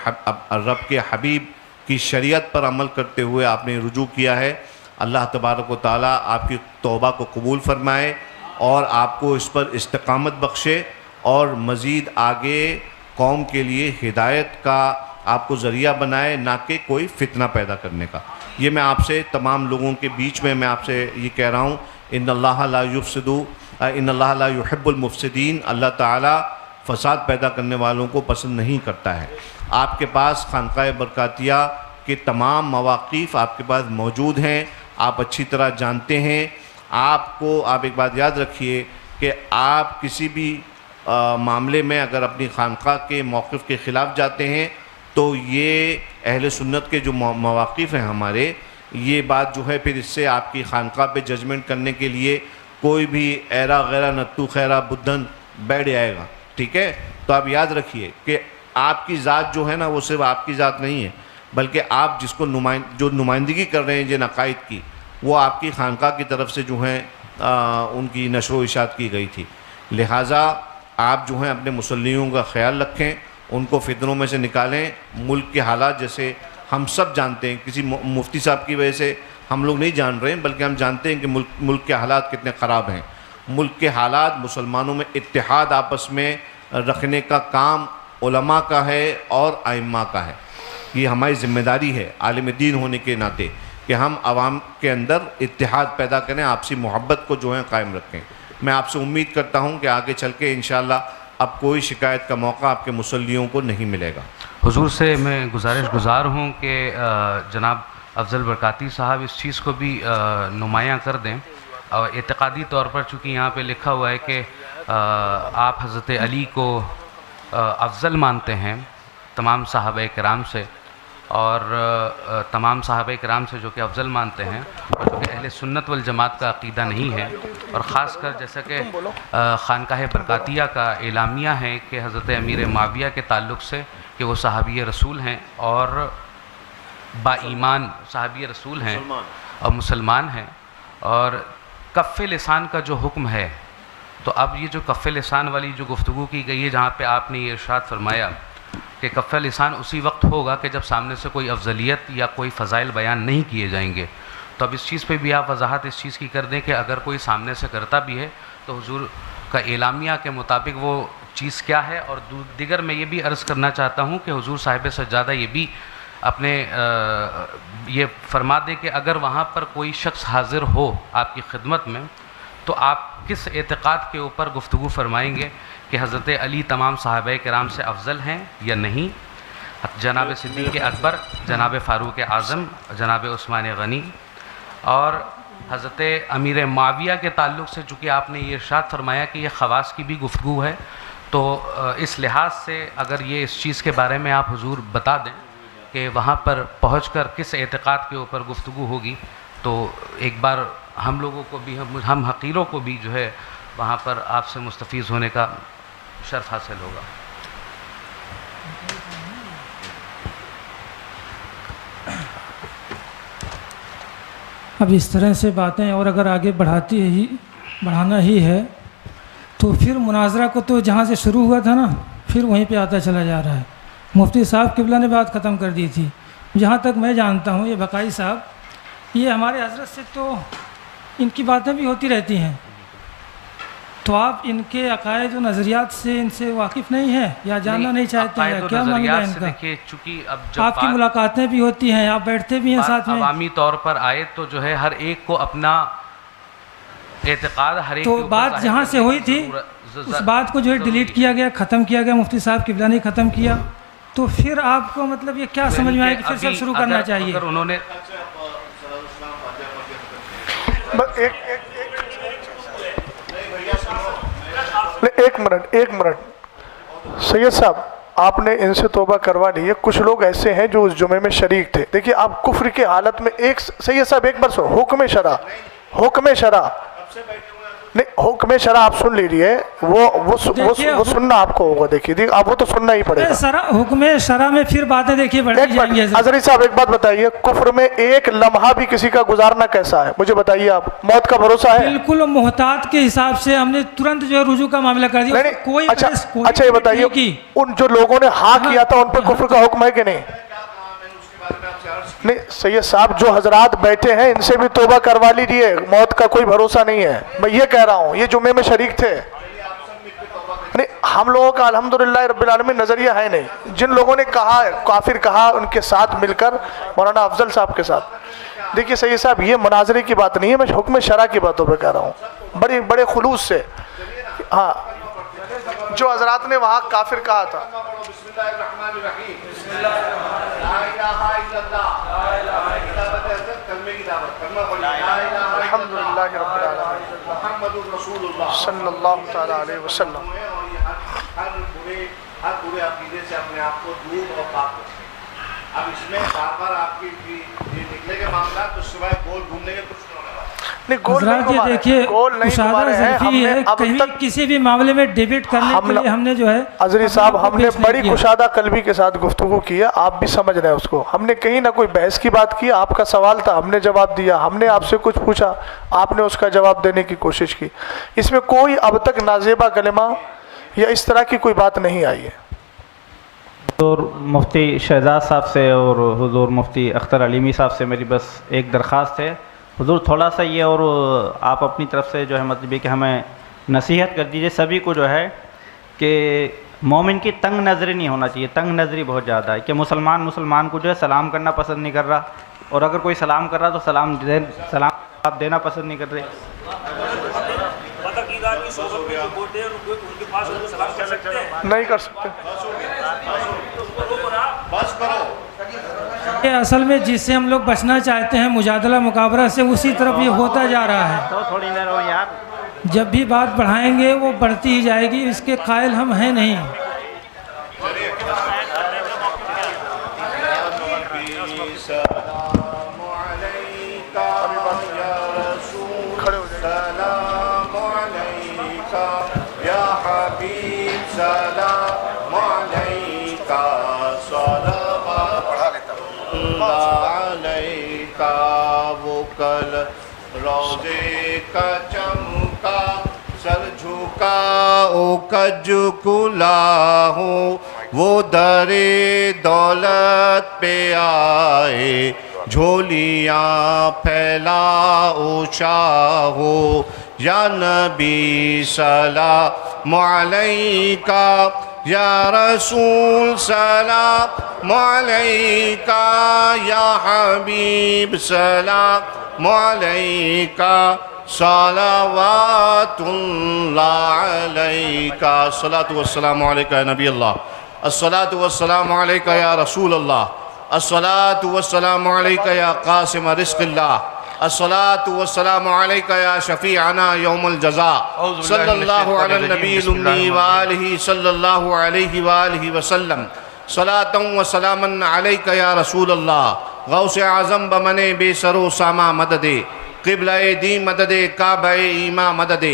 رب کے حبیب کی شریعت پر عمل کرتے ہوئے آپ نے رجوع کیا ہے۔ اللہ تبارک و تعالیٰ آپ کی توبہ کو قبول فرمائے اور آپ کو اس پر استقامت بخشے، اور مزید آگے قوم کے لیے ہدایت کا آپ کو ذریعہ بنائے، نہ کہ کوئی فتنہ پیدا کرنے کا۔ یہ میں آپ سے تمام لوگوں کے بیچ میں آپ سے یہ کہہ رہا ہوں، ان اللہ لا يحب المفسدین، اللہ تعالیٰ فساد پیدا کرنے والوں کو پسند نہیں کرتا ہے۔ آپ کے پاس خانقاہ برکاتیہ کے تمام مواقف آپ کے پاس موجود ہیں، آپ اچھی طرح جانتے ہیں۔ آپ ایک بات یاد رکھیے کہ آپ کسی بھی معاملے میں اگر اپنی خانقاہ کے موقف کے خلاف جاتے ہیں تو یہ اہل سنت کے جو مواقف ہیں ہمارے، یہ بات جو ہے پھر اس سے آپ کی خانقاہ پہ ججمنٹ کرنے کے لیے کوئی بھی ایرا غیرہ نتو خیرہ بدھن بیٹھ جائے گا، ٹھیک ہے؟ تو آپ یاد رکھیے کہ آپ کی ذات جو ہے نا وہ صرف آپ کی ذات نہیں ہے، بلکہ آپ جس کو جو نمائندگی کر رہے ہیں جن عقائد کی، وہ آپ کی خانقاہ کی طرف سے جو ہیں ان کی نشر و اشاعت کی گئی تھی۔ لہٰذا آپ جو ہیں اپنے مسلموں کا خیال رکھیں، ان کو فتنوں میں سے نکالیں۔ ملک کے حالات جیسے ہم سب جانتے ہیں، کسی مفتی صاحب کی وجہ سے ہم لوگ نہیں جان رہے ہیں، بلکہ ہم جانتے ہیں کہ ملک کے حالات کتنے خراب ہیں۔ ملک کے حالات، مسلمانوں میں اتحاد آپس میں رکھنے کا کام علماء کا ہے اور ائمہ کا ہے۔ یہ ہماری ذمہ داری ہے عالم دین ہونے کے ناطے کہ ہم عوام کے اندر اتحاد پیدا کریں، آپسی محبت کو جو ہے قائم رکھیں۔ میں آپ سے امید کرتا ہوں کہ آگے چل کے انشاءاللہ اب کوئی شکایت کا موقع آپ کے مسلیوں کو نہیں ملے گا۔ حضور سے میں گزار ہوں کہ جناب افضل برکاتی صاحب اس چیز کو بھی نمایاں کر دیں، اور اعتقادی طور پر چونکہ یہاں پہ لکھا ہوا ہے کہ آپ حضرت علی کو افضل مانتے ہیں تمام صحابہ کرام سے، اور تمام صحابہ کرام سے جو کہ افضل مانتے ہیں، اور جو کہ اہل سنت والجماعت کا عقیدہ نہیں ہے، اور خاص کر جیسا کہ خانقاہ برکاتیہ کا اعلامیہ ہے کہ حضرت امیر معاویہ کے تعلق سے کہ وہ صحابی رسول ہیں اور با ایمان صحابی رسول ہیں اور مسلمان ہیں، اور کف لسان کا جو حکم ہے، تو اب یہ جو کف لسان والی جو گفتگو کی گئی ہے جہاں پہ آپ نے یہ ارشاد فرمایا کہ کف لسان اسی وقت ہوگا کہ جب سامنے سے کوئی افضلیت یا کوئی فضائل بیان نہیں کیے جائیں گے، تو تو اب اس چیز پہ بھی آپ وضاحت اس چیز کی کر دیں کہ اگر کوئی سامنے سے کرتا بھی ہے تو حضور کا اعلامیہ کے مطابق وہ چیز کیا ہے. اور دیگر میں یہ بھی عرض کرنا چاہتا ہوں کہ حضور صاحب سجادہ یہ بھی اپنے یہ فرما دیں کہ اگر وہاں پر کوئی شخص حاضر ہو آپ کی خدمت میں تو آپ کس اعتقاد کے اوپر گفتگو فرمائیں گے کہ حضرت علی تمام صحابہ کرام سے افضل ہیں یا نہیں, جناب صدیق اکبر, جناب فاروق اعظم, جناب عثمان غنی, اور حضرت امیر معاویہ کے تعلق سے چونکہ آپ نے یہ ارشاد فرمایا کہ یہ خواص کی بھی گفتگو ہے, تو اس لحاظ سے اگر یہ اس چیز کے بارے میں آپ حضور بتا دیں کہ وہاں پر پہنچ کر کس اعتقاد کے اوپر گفتگو ہوگی, تو ایک بار ہم لوگوں کو بھی, ہم حقیروں کو بھی جو ہے وہاں پر آپ سے مستفیض ہونے کا شرف حاصل ہوگا. اب اس طرح سے باتیں اور اگر آگے بڑھانا ہی ہے تو پھر مناظرہ کو تو جہاں سے شروع ہوا تھا نا پھر وہیں پہ آتا چلا جا رہا ہے. مفتی صاحب قبلہ نے بات ختم کر دی تھی. جہاں تک میں جانتا ہوں یہ بقائی صاحب یہ ہمارے حضرت سے تو ان کی باتیں بھی ہوتی رہتی ہیں, تو آپ ان کے عقائد و نظریات سے ان سے واقف نہیں ہیں یا جاننا نہیں چاہتے ہیں, کیا معاملہ ہے ان کا؟ دیکھیے چونکہ اب آپ کی ملاقاتیں بھی ہوتی ہیں, آپ بیٹھتے بھی ہیں ساتھ میں, عوامی طور پر آئے تو جو ہے ہر ایک کو اپنا اعتقاد ہر ایک تو بات جہاں سے ہوئی تھی اس بات کو جو ہے ڈیلیٹ کیا گیا, ختم کیا گیا, مفتی صاحب قبلہ نے ختم کیا, تو پھر آپ کو مطلب یہ کیا سمجھ میں آئے کہ پھر سب شروع کرنا چاہیے؟ اگر انہوں نے ایک منٹ سید صاحب, آپ نے ان سے توبہ کروا لی ہے. کچھ لوگ ایسے ہیں جو اس جمعے میں شریک تھے. دیکھیے آپ کفر کی حالت میں سید صاحب ایک بار سو حکم شرع نہیں, حکم شرع آپ سن لیجیے, وہ سننا آپ کو ہوگا. دیکھیے آپ وہ تو سننا ہی پڑے گا. حکم شرع میں پھر باتیں دیکھیے بڑھتی جائیں گی. حضرت صاحب ایک بات بتائیے, کفر میں ایک لمحہ بھی کسی کا گزارنا کیسا ہے مجھے بتائیے آپ, موت کا بھروسہ ہے؟ بالکل محتاط کے حساب سے ہم نے ترنت جو ہے رجوع کا معاملہ کر دیا. کوئی اچھا یہ بتائیے ان جو لوگوں نے ہاں کیا تھا ان پہ کفر کا حکم ہے کہ نہیں؟ نہیں سید صاحب جو حضرات بیٹھے ہیں ان سے بھی توبہ کروا لیجیے, موت کا کوئی بھروسہ نہیں ہے. میں یہ کہہ رہا ہوں, یہ جمعے میں شریک تھے. نہیں ہم لوگوں کا الحمدللہ رب العالمین نظریہ ہے نہیں. جن لوگوں نے کہا کافر کہا ان کے ساتھ مل کر مولانا افضل صاحب کے ساتھ, دیکھیے سید صاحب یہ مناظرے کی بات نہیں ہے, میں حکم شرع کی باتوں پہ کہہ رہا ہوں بڑے خلوص سے. ہاں جو حضرات نے وہاں کافر کہا تھا, الحمدللہ رب العالمین صلی اللہ تعالیٰ علیہ وسلم. ہر برے عقیدے سے اپنے آپ کو دور اور پاک رکھیں. اب اس میں بار بار آپ کی نکلے کے معاملات تو سوائے گول گھومنے کے کچھ حضرات یہ دیکھیے مشاہدہ ظرفی ہے, کہیں کسی بھی معاملے میں ڈیبیٹ کرنے کے لیے ہم نے جو ہے حضرت صاحب ہم نے بڑی کشادہ قلبی کے ساتھ گفتگو کی ہے, آپ بھی سمجھ رہے ہیں اس کو. ہم نے کہیں نہ کوئی بحث کی بات کی, آپ کا سوال تھا ہم نے جواب دیا, ہم نے آپ سے کچھ پوچھا آپ نے اس کا جواب دینے کی کوشش کی. اس میں کوئی اب تک نازیبہ کلمہ یا اس طرح کی کوئی بات نہیں آئی ہے. حضور مفتی شہزاد صاحب سے اور حضور مفتی اختر علیمی صاحب سے میری بس ایک درخواست ہے. حضور تھوڑا سا یہ اور آپ اپنی طرف سے جو ہے مطلب کہ ہمیں نصیحت کر دیجئے سبھی کو جو ہے کہ مومن کی تنگ نظری نہیں ہونا چاہیے. تنگ نظری بہت زیادہ ہے کہ مسلمان کو جو ہے سلام کرنا پسند نہیں کر رہا, اور اگر کوئی سلام کر رہا تو سلام دینا پسند نہیں کر رہے. نہیں کر سکتے. یہ اصل میں جس سے ہم لوگ بچنا چاہتے ہیں مجادلہ مقابلہ سے, اسی طرف یہ ہوتا جا رہا ہے. تو تھوڑی دیر ہو یار, جب بھی بات بڑھائیں گے وہ بڑھتی ہی جائے گی, اس کے قائل ہم ہیں نہیں. روزے کا چمکا سر جھکا او کج کلا ہوں, وہ در دولت پہ آئے جھولیاں پھیلاؤ شاہو یا نبی سلام علیکہ یا رسول سلام علیکہ یا حبیب سلام علیکہ صلوات اللہ علیکہ الصلاة والسلام علیکہ یا نبی اللہ الصلاة والسلام علیکہ یا رسول اللہ الصلاة والسلام علیکہ یا قاسم رزق اللہ الصلاة والسلام علیکہ یا شفیعنا یوم الجزاء صلی اللہ علی النبی الأمی وآلہ صلی اللہ علیہ وآلہ وسلم صلاة و سلاما علیکہ یا رسول اللہ غوث اعظم بمن بے سر و ساما مدد قبلہ دی مدد کعبہ ایما مدد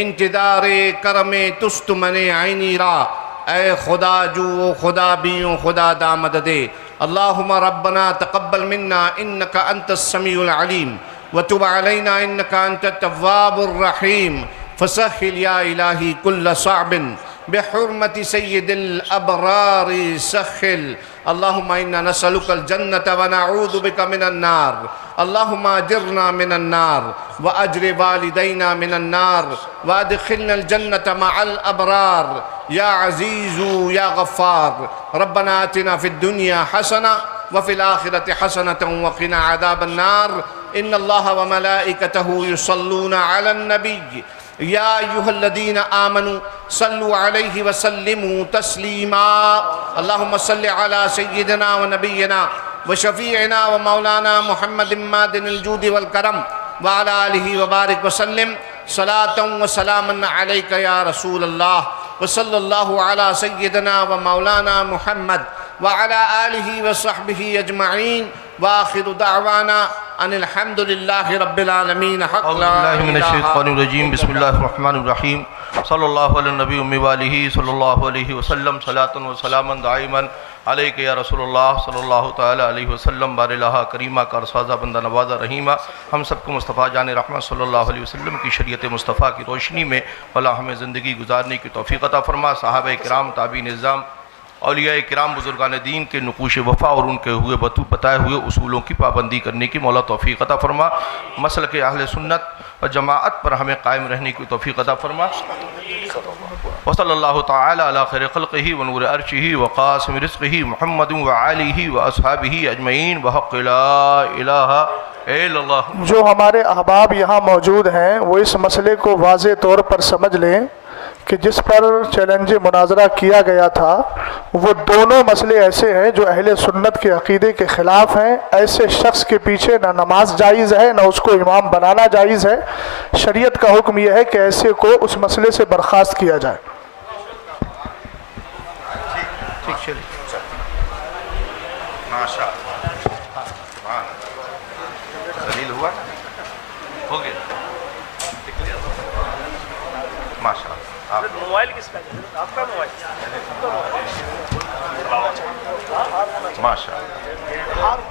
انتدار کرم تست من عینی را اے خدا جو خدا بیوں خدا دا مدد اللہم ربنا تقبل منا انکا انت السمیع العلیم وتب علینا انکا انت التواب الرحیم فسہل یا الہی کل صعب بحرمت سید الابرار سخل اللہم انا نسألک الجنة ونعوذ بک من النار اللہم اجرنا من النار واجر والدینا من النار وادخلنا الجنة مع الابرار یا عزیز یا غفار ربنا آتنا فی الدنیا حسنہ وفی الآخرة حسنة وقنا عذاب النار ان اللہ وملائکتہ یصلون علی النبی یا ایہا الذین آمنوا صلوا علیہ وسلموا تسلیما اللہم صل علی سیدنا ونبینا وشفیعنا ومولانا محمد مادن الجود والکرم وعلى آلہ وبارک وسلم صلاة وسلاما علیکہ یا رسول اللہ وصلی اللہ علی سیدنا ومولانا محمد وعلى آلہ وصحبہ اجمعین وآخر دعوانا ان الحمد للہ رب العالمین حق اعوذ باللہ من الشیطان الرجیم بسم اللہ الرحمن الرحیم صلی اللہ علی النبی امی والہ صلی اللہ علیہ وسلم صلاة و سلاما دائما علیکہ یا رسول اللہ صلی اللہ تعالی علیہ وسلم بار الہ کریمہ کا رسازہ بندہ نوازہ رحیمہ ہم سب کو مصطفیٰ جان رحمت صلی اللہ علیہ وسلم کی شریعت مصطفیٰ کی روشنی میں اللہ ہمیں زندگی گزارنے کی توفیق عطا فرما صحابہ کرام تابعین نظام اولیاء کرام بزرگان دین کے نقوش وفا اور ان کے بتائے ہوئے اصولوں کی پابندی کرنے کی مولا توفیق عطا فرما مسلک اہل سنت و جماعت پر ہمیں قائم رہنے کی توفیق عطا فرما وصلی اللہ تعالی علی خیر خلقہ و نور عرشہ و قاسم رزقہ محمد و آلہ و اصحابہ اجمعین بحق لا الہ الا اللہ۔ جو ہمارے احباب یہاں موجود ہیں وہ اس مسئلے کو واضح طور پر سمجھ لیں کہ جس پر چیلنج مناظرہ کیا گیا تھا وہ دونوں مسئلے ایسے ہیں جو اہل سنت کے عقیدے کے خلاف ہیں۔ ایسے شخص کے پیچھے نہ نماز جائز ہے نہ اس کو امام بنانا جائز ہے۔ شریعت کا حکم یہ ہے کہ ایسے کو اس مسئلے سے برخاست کیا جائے۔ موبائل کس کا ہے؟ آپ کا موبائل؟ ماشاء اللہ۔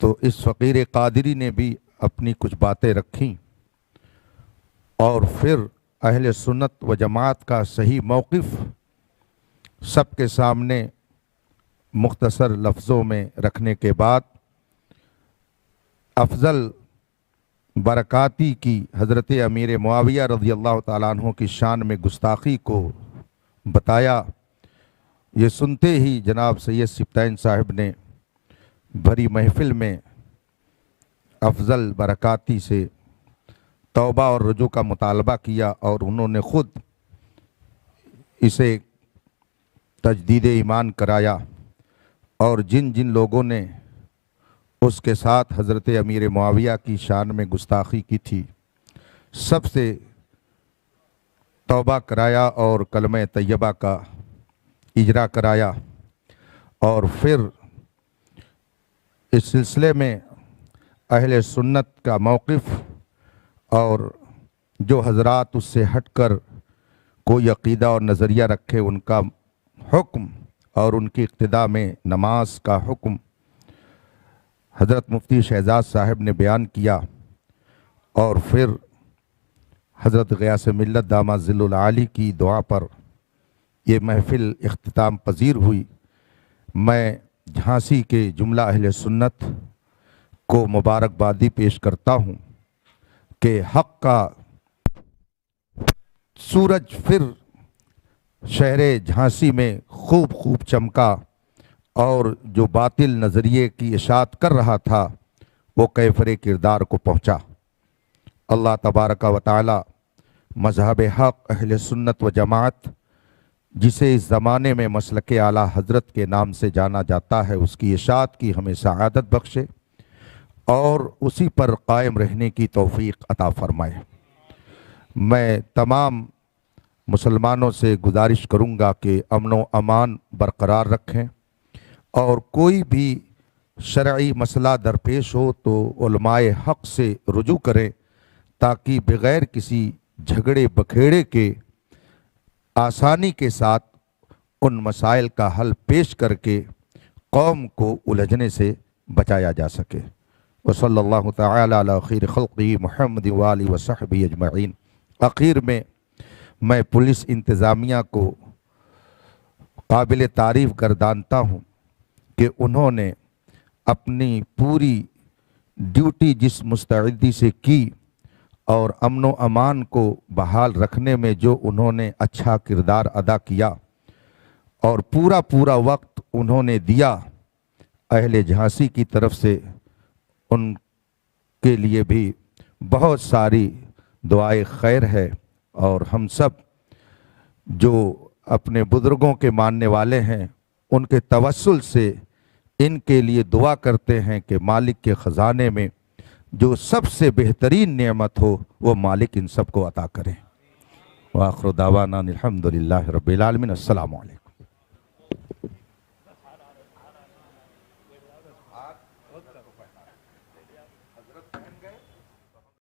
تو اس فقیر قادری نے بھی اپنی کچھ باتیں رکھیں اور پھر اہل سنت و جماعت کا صحیح موقف سب کے سامنے مختصر لفظوں میں رکھنے کے بعد افضل برکاتی کی حضرت امیر معاویہ رضی اللہ تعالیٰ عنہ کی شان میں گستاخی کو بتایا۔ یہ سنتے ہی جناب سید سبطین صاحب نے بھری محفل میں افضل برکاتی سے توبہ اور رجوع کا مطالبہ کیا اور انہوں نے خود اسے تجدید ایمان کرایا، اور جن جن لوگوں نے اس کے ساتھ حضرت امیر معاویہ کی شان میں گستاخی کی تھی سب سے توبہ کرایا اور کلمہ طیبہ کا اجرا کرایا، اور پھر اس سلسلے میں اہل سنت کا موقف اور جو حضرات اس سے ہٹ کر کوئی عقیدہ اور نظریہ رکھے ان کا حکم اور ان کی اقتداء میں نماز کا حکم حضرت مفتی شہزاد صاحب نے بیان کیا، اور پھر حضرت غیاث ملت داماد ظل العالی کی دعا پر یہ محفل اختتام پذیر ہوئی۔ میں جھانسی کے جملہ اہل سنت کو مبارکبادی پیش کرتا ہوں کہ حق کا سورج پھر شہر جھانسی میں خوب چمکا، اور جو باطل نظریے کی اشاعت کر رہا تھا وہ کیفر کردار کو پہنچا۔ اللہ تبارک و تعالی مذہب حق اہل سنت و جماعت جسے اس زمانے میں مسلک اعلیٰ حضرت کے نام سے جانا جاتا ہے اس کی اشاعت کی ہمیں سعادت بخشے اور اسی پر قائم رہنے کی توفیق عطا فرمائے۔ میں تمام مسلمانوں سے گزارش کروں گا کہ امن و امان برقرار رکھیں، اور کوئی بھی شرعی مسئلہ درپیش ہو تو علماء حق سے رجوع کریں تاکہ بغیر کسی جھگڑے بکھیڑے کے آسانی کے ساتھ ان مسائل کا حل پیش کر کے قوم کو الجھنے سے بچایا جا سکے۔ وصلی اللہ تعالی علی خیر خلقہ محمد وآلہ وصحبہ اجمعین۔ آخر میں پولیس انتظامیہ کو قابل تعریف گردانتا ہوں کہ انہوں نے اپنی پوری ڈیوٹی جس مستعدی سے کی اور امن و امان کو بحال رکھنے میں جو انہوں نے اچھا کردار ادا کیا اور پورا وقت انہوں نے دیا، اہل جھانسی کی طرف سے ان کے لیے بھی بہت ساری دعائے خیر ہے، اور ہم سب جو اپنے بزرگوں کے ماننے والے ہیں ان کے توسل سے ان کے لیے دعا کرتے ہیں کہ مالک کے خزانے میں جو سب سے بہترین نعمت ہو وہ مالک ان سب کو عطا کریں۔ وآخر دعوانا الحمدللہ رب العالمین۔ السلام علیکم۔